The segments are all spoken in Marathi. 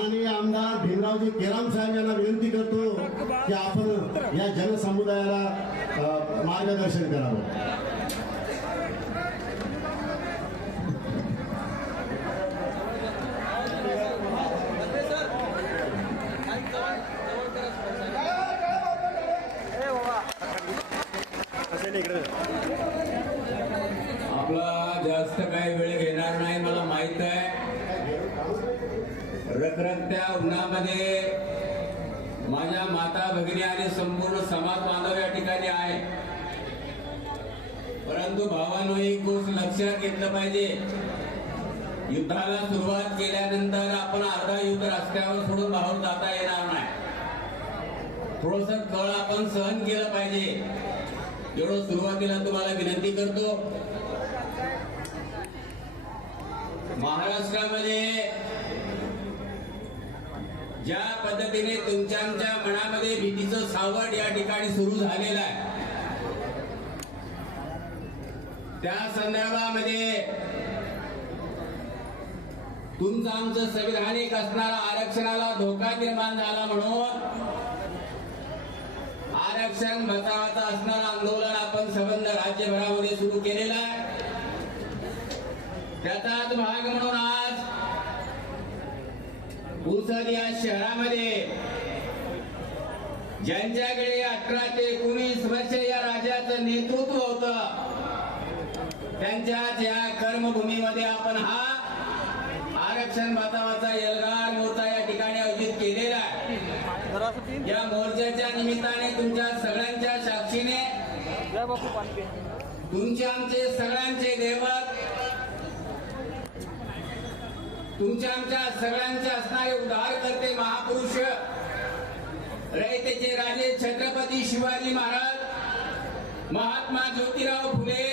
माननीय आमदार भीमरावजी केराम साहेब यांना विनंती करतो की आपण या जनसमुदायाला मार्गदर्शन करावं आपला जास्त काही वेळ घेणार नाही मला माहीत आहे रखरखत्या माझ्या माता भगिनी आणि संपूर्ण समाज बांधव या ठिकाणी आहे. परंतु भावानो एक गोष्ट लक्षात घेतलं पाहिजे. युद्धाला सुरुवात केल्यानंतर आपण अर्धा युद्ध रस्त्यावर सोडून बाहेर जाता येणार नाही. थोडस कळ आपण सहन केलं पाहिजे. एवढं सुरुवातीला तुम्हाला विनंती करतो. महाराष्ट्रामध्ये ज्या पद्धतीने तुमच्या आमच्या मनामध्ये भीतीचं सावट या ठिकाणी सुरू झालेलं आहे त्या संदर्भामध्ये तुमचं आमचं संविधानिक असणारा आरक्षणाला धोका निर्माण झाला म्हणून आरक्षण बचावाचं असणारं आंदोलन आपण संबंध राज्यभरामध्ये सुरू केलेलं आहे. त्याचाच भाग म्हणून आज पुसद या शहरामध्ये. ज्यांच्याकडे अठरा ते एकोणीस वर्ष या राज्याचं नेतृत्व होत त्यांच्याच या कर्मभूमीमध्ये आपण हा आरक्षण बचावाचा एल्गार मोर्चा या ठिकाणी आयोजित केलेला आहे. या मोर्चाच्या निमित्ताने तुमच्या सगळ्यांच्या साक्षीने तुमचे आमचे सगळ्यांचे देवक तुमच्या आमच्या सगळ्यांचे असणारे उदार करते महापुरुष. रयतेचे राजे छत्रपती शिवाजी महाराज महात्मा ज्योतिराव फुले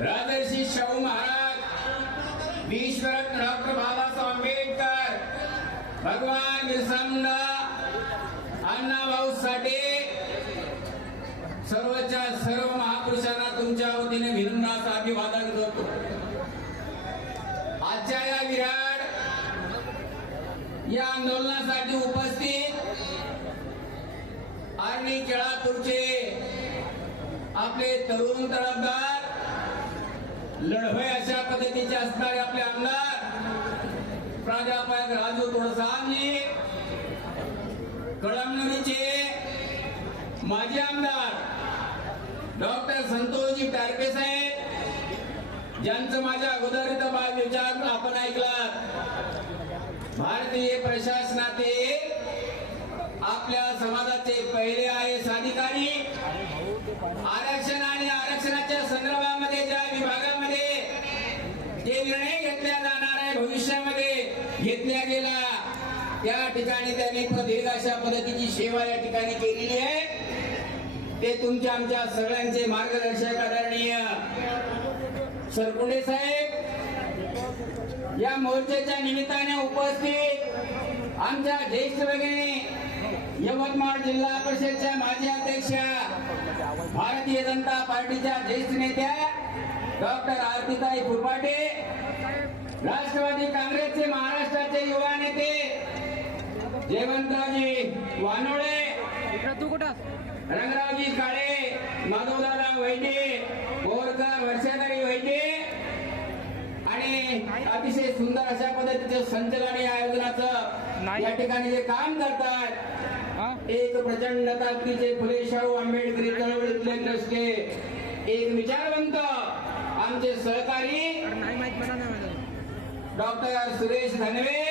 राजर्षी शाहू महाराज विश्वरत्न डॉक्टर बाबासाहेब आंबेडकर भगवान बिरसा मुंडा अण्णाभाऊ साठे सर्वच्या सर्व महापुरुषांना तुमच्या वतीने विनम्राचं अभिवादन करतो. आजच्या या विराट या आंदोलनासाठी उपस्थित आणि केळापूरचे आपले तरुण तडफदार लढवय अशा पद्धतीचे असणारे आपले आमदार प्राध्यापक राजू तोडसांनी कळमनुरीचे माजी आमदार डॉक्टर संतोषजी टारके साहेब ज्यांचं माझ्या अगोदर बाल विचार आपण ऐकलात भारतीय प्रशासनातील आपल्या समाजाचे पहिले आहे अधिकारी आरक्षण आणि आरक्षणाच्या संदर्भामध्ये ज्या विभागामध्ये जे निर्णय घेतल्या जाणार आहे भविष्यामध्ये घेतल्या गेला त्या ठिकाणी त्यांनी प्रदीर्घ अशा पद्धतीची सेवा या ठिकाणी केलेली आहे. ते तुमच्या आमच्या सगळ्यांचे मार्गदर्शक आदरणीय सरकुंडे साहेब या मोर्चाच्या निमित्ताने उपस्थित आमच्या ज्येष्ठ भगिनी यवतमाळ जिल्हा परिषदच्या माजी अध्यक्षा भारतीय जनता पार्टीच्या ज्येष्ठ नेत्या डॉक्टर आरतीताई फुरपाटे राष्ट्रवादी काँग्रेसचे महाराष्ट्राचे युवा नेते जयवंतरावजी वानोळे तू कुठं? रंगरावजी काळे माधवदादा वैद्य बोरकर वर्षाधारी वैद्य आणि अतिशय सुंदर अशा पद्धतीचं संचलन या आयोजनाचं. या ठिकाणी जे काम करतात एक प्रचंड ताकदीचे फुले शाहू आंबेडकरी चळवळीतले द्रष्टे एक विचारवंत आमचे सहकारी. डॉक्टर सुरेश धनवे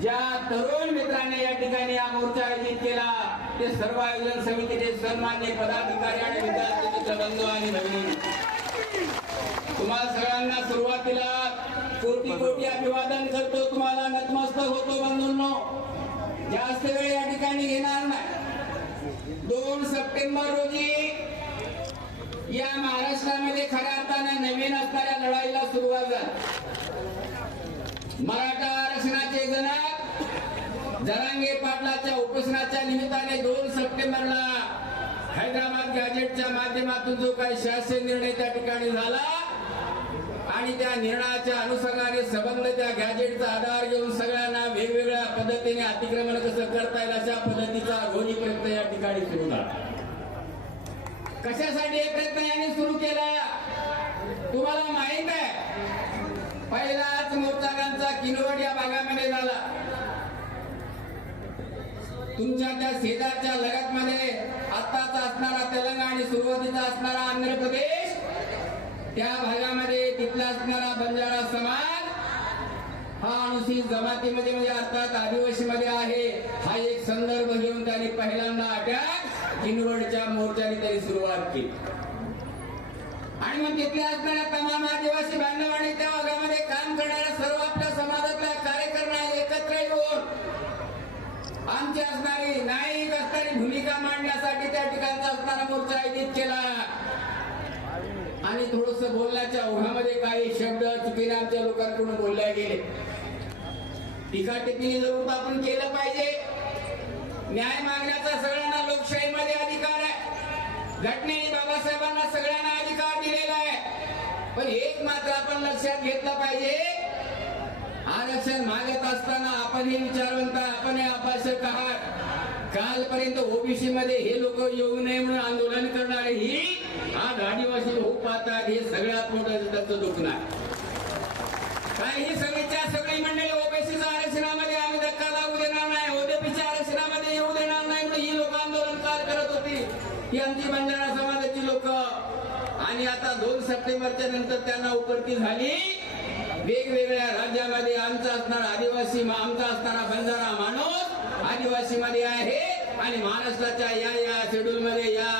ज्या तरुण मित्रांनी या ठिकाणी हा मोर्चा आयोजित केला. ते सर्व आयोजन समितीचे सन्मान्य पदाधिकारी आणि विद्यार्थी मित्र बंधू आणि भगिनी. तुम्हाला सगळ्यांना सुरुवातीला कोटी कोटी अभिवादन करतो. तुम्हाला नतमस्तक होतो बंधूंनो. जास्त वेळ या ठिकाणी घेणार नाही. दोन सप्टेंबर रोजी या महाराष्ट्रामध्ये खऱ्या अर्थानं नवीन असणाऱ्या लढाईला सुरुवात झाली. मराठा आरक्षणाचे जनक जरांगे पाटलाच्या उपोषणाच्या निमित्ताने दोन सप्टेंबरला हैदराबाद गॅजेटच्या माध्यमातून जो काही शासन निर्णय त्या ठिकाणी झाला आणि त्या निर्णयाच्या अनुषंगाने संबंध त्या गॅजेटचा आधार घेऊन सगळ्यांना वेगवेगळ्या पद्धतीने अतिक्रमण कसं करता येईल अशा पद्धतीचा दोन्ही प्रयत्न या ठिकाणी सुरू झाला. कशासाठी हे प्रयत्न यांनी सुरू केला? तुम्हाला माहीत आहे पहिलाच मोर्चाकांचा किनवट या भागामध्ये झाला. तुमच्या त्या शेजारच्या लगतमध्ये आत्ताचा असणारा तेलंगणा आणि सुरुवातीचा असणारा आंध्र प्रदेश. त्या भागामध्ये तिथला असणारा बंजारा समाज हा अनुसूचित जमातीमध्ये म्हणजे अर्थात आदिवासीमध्ये आहे. हा एक संदर्भ घेऊन त्यांनी पहिल्यांदा अटॅक किनवडच्या मोर्चाने त्यांनी सुरुवात केली. आणि मग तिथल्या असणाऱ्या तमाम आदिवासी बांधव आणि त्या भागामध्ये काम करणाऱ्या सर्व आपल्या समाज आमची असणारी नाईक असणारी भूमिका मांडण्यासाठी त्या ठिकाणचा असणारा मोर्चा आयोजित केला. आणि थोडस बोलण्याच्या ओघामध्ये काही शब्द चुकीने आमच्या लोकांकडून बोलले गेले. टीका टिप्पणी जरूर आपण केलं पाहिजे. न्याय मागण्याचा सगळ्यांना लोकशाहीमध्ये अधिकार आहे. घटनेने बाबासाहेबांना सगळ्यांना अधिकार दिलेला आहे. पण एक मात्र आपण लक्षात घेतलं पाहिजे. आरक्षण मागत असताना आपण हे विचारवंत आपण हे अपाशक आहात. कालपर्यंत ओबीसी मध्ये हे लोक येऊ नये म्हणून आंदोलन करणारे ही आज आदिवासी होऊ पाहतात हे सगळ्यात मोठं त्यांचं दुखणं आहे. काय ही सगळीच्या सगळी मंडळी ओबीसीचं आरक्षणामध्ये आम्ही धक्का लागू देणार नाही ओबीसीच्या आरक्षणामध्ये येऊ देणार नाही म्हणून ही लोक आंदोलन काल करत होती. ही आमची बंजारा समाजाची लोक. आणि आता दोन सप्टेंबरच्या नंतर त्यांना उपरती झाली. वेगवेगळ्या राज्यामध्ये आमचा असणारा आदिवासी आमचा असणारा बंजारा माणूस आदिवासी मध्ये आहे आणि महाराष्ट्राच्या या या शेड्यूल मध्ये या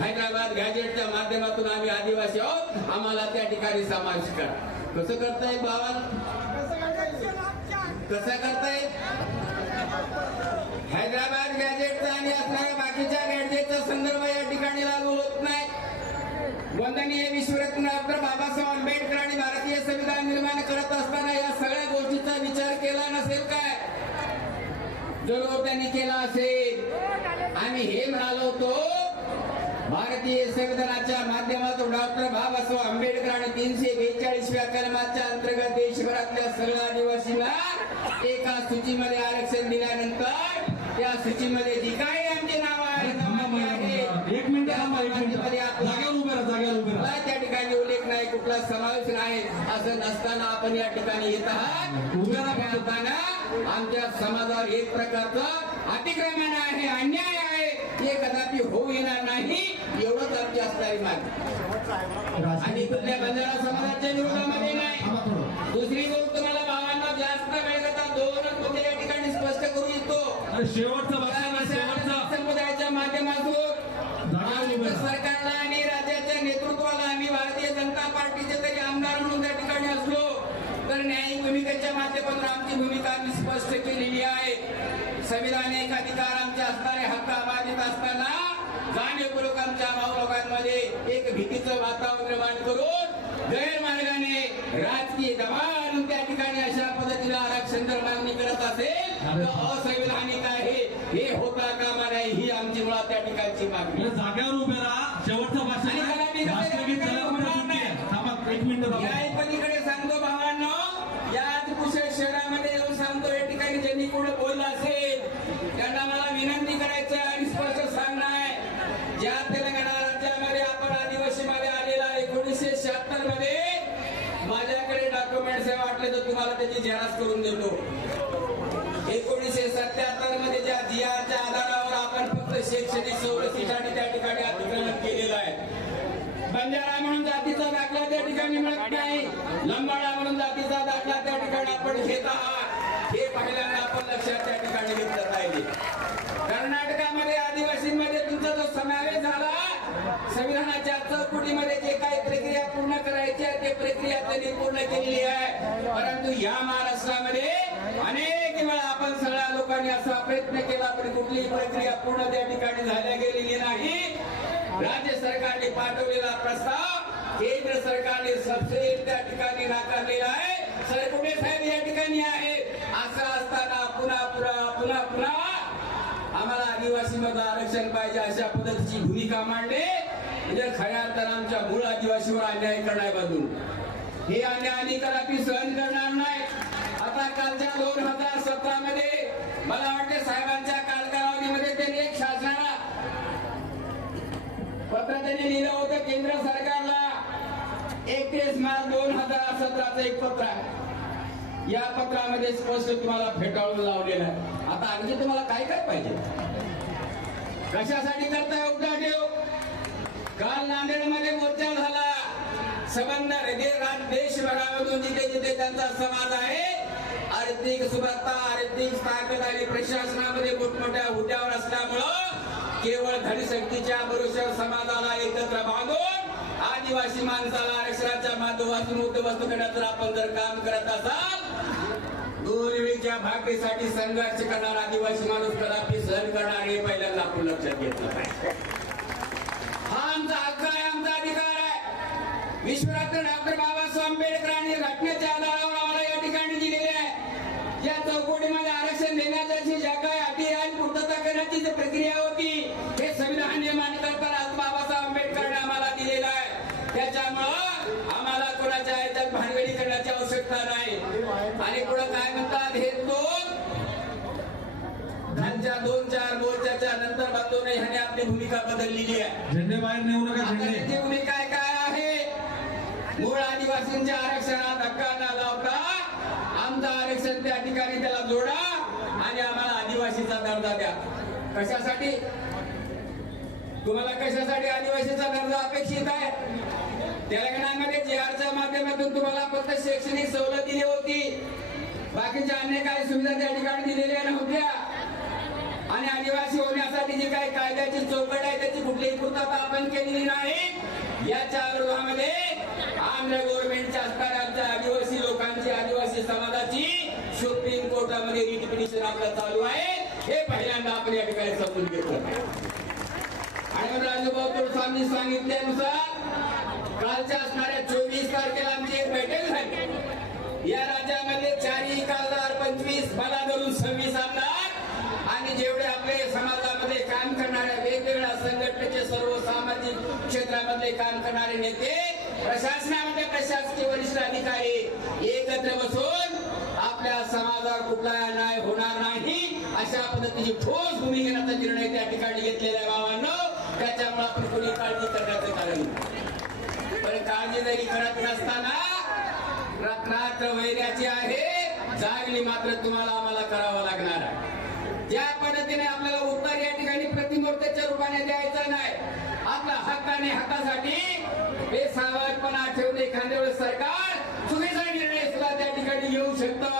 हैदराबाद गॅजेटच्या माध्यमातून आम्ही आदिवासी आहोत. आम्हाला त्या ठिकाणी समाविष्ट करा. कसं करताय बाबा? कसं करताय? हैदराबाद गॅजेटचा आणि असणाऱ्या बाकीच्या गॅजेटचा संदर्भ या ठिकाणी लागू होत नाही. वंदनीय विश्वरत्न डॉक्टर बाबासाहेब आंबेडकर आणि भारतीय संविधान निर्माण करत असताना या सगळ्या गोष्टीचा विचार केला नसेल काय? जरूर त्यांनी केला असेल. आम्ही हे म्हणालो होतो भारतीय संविधानाच्या माध्यमातून डॉक्टर बाबासाहेब आंबेडकर आणि तीनशे बेचाळीसव्या कलमाच्या अंतर्गत देशभरातल्या सर्व आदिवासींना एका सूचीमध्ये आरक्षण दिल्यानंतर त्या सूचीमध्ये जी काही आमची नाव आहे नावांनी आहे, एक मिनिट त्या थांबा एक मिनिट नावांमध्ये आपला जागेवर उभे राहा जागेवर उभे राहा कुठला त्या ठिकाणी कुठला समावेश नाही असं नसताना आपण या ठिकाणी येत आहात. असताना आमच्या समाजावर एक प्रकारचं अतिक्रमण आहे अन्याय आहे. हे कदापि होऊ येणार नाही. एवढंच आमची असणारी मागणी. आणि कुठल्या बंजारा समाजाच्या विरोधामध्ये नाही. दुसरी गोष्ट तुम्हाला भावांना जास्त वेळ करता दोन मुद्दे या ठिकाणी स्पष्ट करू इच्छितो. शेवटचा समुदायाच्या माध्यमातून जागेवर उभे महाराष्ट्र राहा. सरकारला आणि राज्याच्या नेतृत्वाला आम्ही भारतीय जनता पार्टीचे तरी आमदार म्हणून त्या ठिकाणी असलो तर न्यायिक भूमिकेच्या माध्यमातून आमची भूमिका आम्ही स्पष्ट केलेली आहे. संविधानिक अधिकार आमचे असणारे हक्क अबाधित असताना जाणीवपूर्वक आमच्या भावलोकांमध्ये एक भीतीचं वातावरण निर्माण करून गैरमार्गाने राजकीय दबाव त्या ठिकाणी अशा पद्धतीने आरक्षण जर मागणी करत असेल तर असंविधानिक आहे. हे होता कामा नाही ही आमची मुळात त्या ठिकाणची मागणी. जागेवर उभे राहा. शेवटचं भाषण आणि आहे. मला मी भाषण गीत झालं पुढे सुट्टी आहे. थांबा एक मिनिट थांबा या पलीकडे सांगतो भावांनो याच कुशल शहरामध्ये येऊन सांगतो या ठिकाणी ज्यांनी कोण बोललं असेल त्यांना मला विनंती करायचं आहे आणि स्पष्ट सांगणं आहे ज्या तेलंगणा राज्यामध्ये आपण आदिवासी मध्ये आलेला एकोणीसशे शहात्तरमध्ये माझ्याकडे डॉक्युमेंट्स आहे वाटले तर तुम्हाला त्याची झेरास करून देतो एकोणीसशे सत्याहत्तरमध्ये ज्या जिआरच्या आधारावर आपण फक्त शैक्षणिक सवलतीसाठी त्या ठिकाणी अतिक्रमण केलेलं आहे बंजारा म्हणून जातीचा दाखला त्या ठिकाणी मिळत नाही लंबाडा म्हणून जातीचा दाखला त्या ठिकाणी आपण घेत आहात हे पहिल्यांदा आपण लक्षात त्या ठिकाणी घेतलं पाहिजे कर्नाटकामध्ये आदिवासींमध्ये तुमचा जो समावेश झाला संविधानाच्या चौकटीमध्ये जे काही प्रक्रिया पूर्ण करायची आहे ते प्रक्रिया त्यांनी पूर्ण केलेली आहे. परंतु या महाराष्ट्रामध्ये अनेक वेळा आपण सगळ्या लोकांनी असा प्रयत्न केला पण कुठलीही प्रक्रिया पूर्ण त्या ठिकाणी झाल्या गेलेली नाही. राज्य सरकारने पाठवलेला प्रस्ताव केंद्र सरकारने सबसिडी त्या ठिकाणी नाकारलेला आहे. सरकुटे साहेब? या ठिकाणी आहे. असं असताना पुन्हा पुन्हा पुन्हा पुन्हा आम्हाला आदिवासी मधलं आरक्षण पाहिजे अशा पद्धतीची भूमिका मांडणे म्हणजे खऱ्या अर्थानं आमच्या मूळ आदिवासीवर अन्याय करण्याबाजून हे अन्याय आणि कदापि सहन करणार नाही. आता कालच्या दोन हजार सतरा मध्ये मला वाटते साहेबांच्या कालकालावधीमध्ये त्यांनी एक शासनाला पत्र त्यांनी लिहिलं होतं केंद्र सरकारला एकतीस मार्च दोन हजार सतराचं एक पत्र आहे. या पत्रामध्ये स्पष्ट तुम्हाला फेटाळून लावलेलं आहे. आता आणखी तुम्हाला काय काय पाहिजे? कशासाठी करताय उपदादेव काल नांदेडमध्ये मोर्चा झाला. संबंध हृदय देशभरामधून जिथे जिथे त्यांचा समाज आहे आर्थिक सुबत्ता आर्थिक ताकद आणि प्रशासनामध्ये मोठमोठ्या हुद्यावर असल्यामुळं केवळ धनशक्तीच्या भरोश्यावर समाजाला एकत्र बांधून आदिवासी माणसाला आरक्षणाच्या माध्यमातून उद्ध्वस्त करण्याचं जर आपण जर काम करत असाल दोन भाकरीसाठी संघर्ष करणारा आदिवासी माणूस कदापि सहन करणार हे पहिल्यांदा आपण लक्षात घेतलं पाहिजे. विश्वरत्न डॉक्टर बाबासाहेब आंबेडकरांनी घटनेच्या आधारावर आम्हाला या ठिकाणी दिलेले आहे. या चौकटीमध्ये आरक्षण देण्याची ज्या काही अटी आणि पूर्तता करण्याची जी प्रक्रिया होती हे संविधान निर्माण करताना आज बाबासाहेब आंबेडकरांनी आम्हाला दिलेलं आहे. त्याच्यामुळं आम्हाला कोणाच्या याच्यात भानगडी करण्याची आवश्यकता नाही. आणि पुढे काय म्हणतात हे दोन त्यांच्या दोन चार मोर्चाच्या नंतर बंधूने ह्याने आपली भूमिका बदललेली आहे. झेंडे बाहेर नेऊ नका झेंडे. भूमिका मूळ आदिवासींच्या आरक्षणात धक्का न लावता. आमचं आरक्षण त्या ठिकाणी त्याला जोडा आणि आम्हाला आदिवासीचा दर्जा द्या. कशासाठी? तुम्हाला कशासाठी आदिवासीचा दर्जा अपेक्षित आहे? तेलंगणामध्ये जी आरच्या माध्यमातून तुम्हाला फक्त शैक्षणिक सवलत दिली होती. बाकीच्या अन्य काही सुविधा त्या ठिकाणी दिलेल्या नव्हत्या. आणि आदिवासी होण्यासाठी जी काही कायद्याची चौकट आहे त्याची कुठलीही पूर्तता आपण केलेली नाही. याच्या विरोधामध्ये आपल्या गव्हर्नमेंटच्या असणाऱ्या आमच्या आदिवासी लोकांची आदिवासी समाजाची सुप्रीम कोर्टामध्ये रिट पिटिशन आपलं चालू आहे. हे पहिल्यांदा आपण या ठिकाणी समजून घेतलं आणि मग राजूभाऊ तुळसांनी सांगितल्यानुसार कालच्या असणाऱ्या चोवीस तारखेला आमची एक बैठक झाली. या राज्यामध्ये चारही खासदार पंचवीस मला धरून सव्वीस आमदार आणि जेवढे आपले समाजामध्ये काम करणाऱ्या वेगवेगळ्या संघटनेचे सर्व सामाजिक क्षेत्रामध्ये काम करणारे नेते प्रशासनामध्ये प्रशासकीय वरिष्ठ अधिकारी एकत्र बसून आपल्या समाजावर कुठला न्याय होणार नाही अशा पद्धतीची ठोस भूमी घेण्याचा निर्णय त्या ठिकाणी घेतलेला आहे बाबांनो. त्याच्यामुळे आपण कोणी काळजी करण्याचं कारण पण काळजी जरी करत नसताना रात्र वैराची आहे जागली मात्र तुम्हाला आम्हाला करावं लागणार आहे. ज्या पद्धतीने आपल्याला उत्तर या ठिकाणी प्रतिमूर्तीच्या रूपाने द्यायचं नाही आपला हक्क आणि हक्कासाठी बेसावधपणा ठेवून एखाद्या वेळेस सरकार चुकीचा निर्णय सुद्धा त्या ठिकाणी घेऊ शकतं.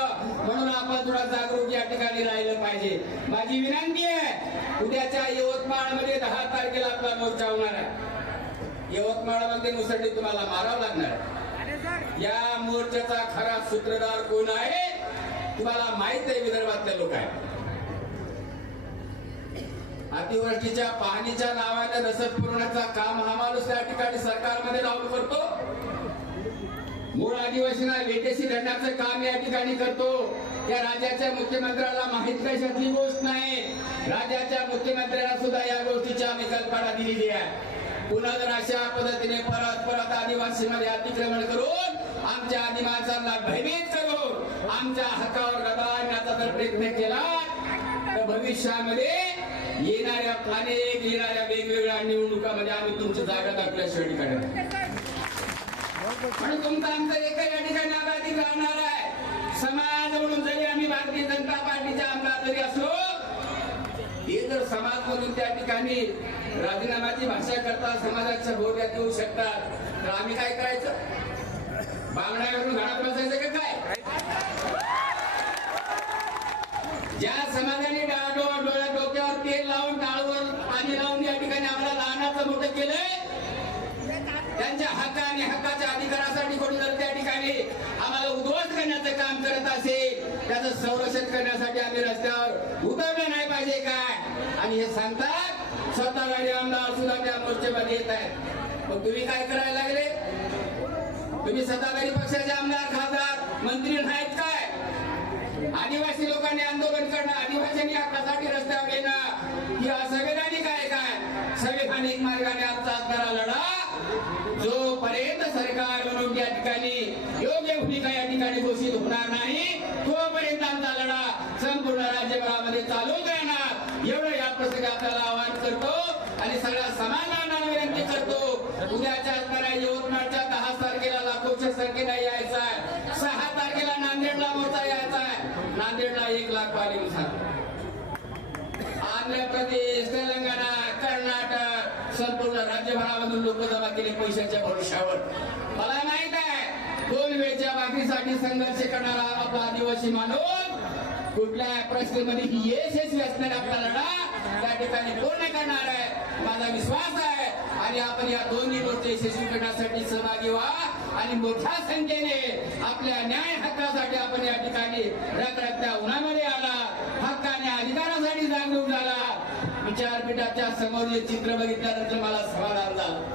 म्हणून आपण थोडा जागरूक या ठिकाणी राहिलं पाहिजे. माझी विनंती आहे उद्याच्या यवतमाळमध्ये दहा तारखेला आपला मोर्चा होणार आहे. यवतमाळमध्ये मुसंडी तुम्हाला मारावं लागणार. या मोर्चाचा खरा सूत्रधार कोण आहे? तुम्हाला माहीत आहे विदर्भातले लोक आहे अतिवृष्टीच्या पाहणीच्या नावाने रसद पुरवण्याचा काम हा माणूस त्या ठिकाणी सरकारमध्ये राहून करतो. मूळ आदिवासींना वेटेशी धरण्याचं काम या ठिकाणी करतो. या राज्याच्या मुख्यमंत्र्याला माहीत कशातली गोष्ट नाही. राज्याच्या मुख्यमंत्र्याला सुद्धा या गोष्टीची आम्ही कल्पना दिलेली आहे. पुन्हा जर अशा पद्धतीने परत परत आदिवासीमध्ये अतिक्रमण करून आमच्या आदिवासांना भयभीत करून आमच्या हक्कावर गदा आणण्याचा जर प्रयत्न केला तर भविष्यामध्ये येणाऱ्या अनेक येणाऱ्या वेगवेगळ्या निवडणुकामध्ये आम्ही तुमची जागा दाखल्याशिवाय ठिकाणी म्हणून तुमचा आमचा एकही या ठिकाणी नाराजी राहणार आहे समाज म्हणून जरी आम्ही भारतीय जनता पार्टीचे आमदार जरी असलो हे जर समाज म्हणून त्या ठिकाणी राजीनाम्याची भाषा करता समाजाच्या भोवऱ्यात येऊ शकतात तर आम्ही काय करायचं? बांगड्यावरून घरात बसायचं का काय? ज्या समाजाने टाळवर लावून या ठिकाणी आम्हाला लहानाचं मोठं केलंय. त्यांच्या हक्क आणि हक्काच्या अधिकारासाठी कोणी जर त्या ठिकाणी आम्हाला उद्ध्वस्त करण्याचं काम करत असेल त्याचं संरक्षण करण्यासाठी आम्ही रस्त्यावर उतरलं नाही पाहिजे काय? आणि हे सांगतात सत्ताधारी आमदार सुद्धा त्या मोर्चेमध्ये येत आहेत मग तुम्ही काय करायला लागले? तुम्ही सत्ताधारी पक्षाचे आमदार खासदार मंत्री नाहीत काय? आदिवासी लोकांनी आंदोलन करणं आदिवासींनी हक्कासाठी रस्त्यावर येणं ही असंवैधानिक आहे काय संवैधानिक मार्गाने आमचा असणारा लढा जोपर्यंत सरकार पत्रकार म्हणून या ठिकाणी योग्य भूमिका या ठिकाणी घोषित होणार नाही तोपर्यंत आमचा लढा संपूर्ण राज्यभरामध्ये चालूच राहणार एवढं या आवाहन करतो आणि सगळ्या समाजांना विनंती करतो. उद्याच्या असणाऱ्या यवतमाळच्या दहा तारखेला लाखोच्या संख्येने यायचा आहे. सहा तारखेला नांदेडला मोर्चा यायचा आहे. नांदेडला एक लाख वाली आंध्र प्रदेश तेलंगणा कर्नाटक संपूर्ण राज्यभरामधून लोक जमा केले पैशाच्या भरोशावर. मला माहीत आहे दोन वेळच्या भाकरीसाठी संघर्ष करणारा आपला आदिवासी माणूस कुठल्या प्रश्नेमध्ये ही यशस्वी असणारा आपला लढा? त्या ठिकाणी पूर्ण करणार आहे. माझा विश्वास आहे. आणि आपण या दोन्ही मोर्चे यशस्वी करण्यासाठी सहभागी व्हा. आणि मोठ्या संख्येने आपल्या न्याय हक्कासाठी आपण या ठिकाणी रखरखत्या उन्हामध्ये आला. हक्काने अधिकारासाठी जागरूक झाला. विचारपीठाच्या समोर जे चित्र बघितल्यानंतर मला समाधान झालं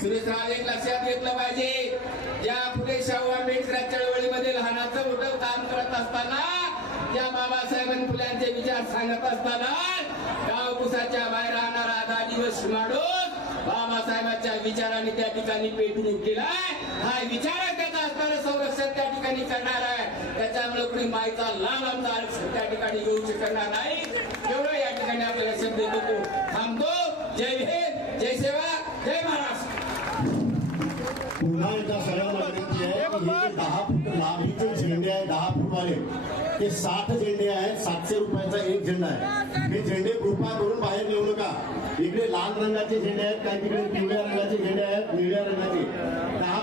सुरेश राव एक लक्षात घेतलं पाहिजे. ज्या फुले शाहू आंबेडकर चळवळीमध्ये लहानाचं मोठं काम करत असताना ज्या बाबासाहेबांनी फुलांचे विचार सांगत असताना गावकुसाच्या बाहेर राहणारा आधा दिवस माणूस बाबासाहेबांच्या विचाराने त्या ठिकाणी पेटून उठलेलाय हा विचार त्याचा असणारं संरक्षण त्या ठिकाणी करणार आहे. त्याच्यामुळे कुणी माईचा लाभ आमचा आरक्षण त्या ठिकाणी घेऊ शकणार नाही. एवढं या ठिकाणी आपल्याला शब्द देतो. थांबतो. जय हिंद. जय सेवा. जय महाराष्ट्र. पुन्हा एकदा सगळ्यांना विनंती आहे दहा फूट लांबीचे झेंडे आहे दहा फूटवाले ते साठ झेंडे आहेत सातशे रुपयाचा एक झेंडा आहे. हे झेंडे कृपा करून बाहेर नेऊ नका. इकडे लाल रंगाचे झेंडे आहेत काही तिकडे पिवळ्या रंगाचे झेंडे आहेत निळ्या रंगाचे. दहा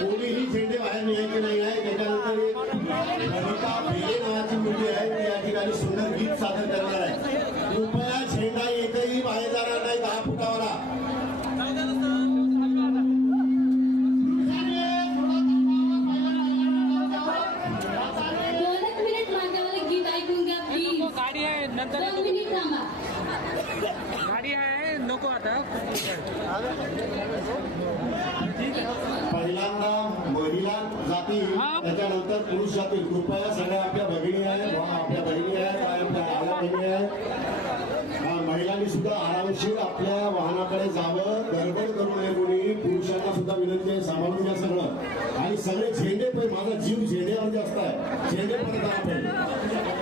कोणीही झेंडे बाहेर न्यायचे नाही आहे त्याच्यानंतर एक ललिता भेले नावाची मुलगी आहे ती या ठिकाणी सुंदर गीत सादर करणार आहे. कृपया झेंडा एकही बाहेर जाणार नाही दहा फुटावाला नंतर गाडी आहे नको आता पहिल्यांदा महिला जातील त्याच्यानंतर पुरुष जातील कृपया सगळ्या आपल्या भगिनी आहेत आपल्या बहिणी आहेत आपल्या आया बहिणी आहेत. महिलांनी सुद्धा आरामशीर आपल्या वाहनाकडे जावं. गडबड करू नये कोणी. पुरुषांना सुद्धा विनंती आहे सांभाळून घ्या सगळं. आणि सगळे झेंडे पण माझा जीव झेंडेवर जास्त आहे झेंडे पण नाही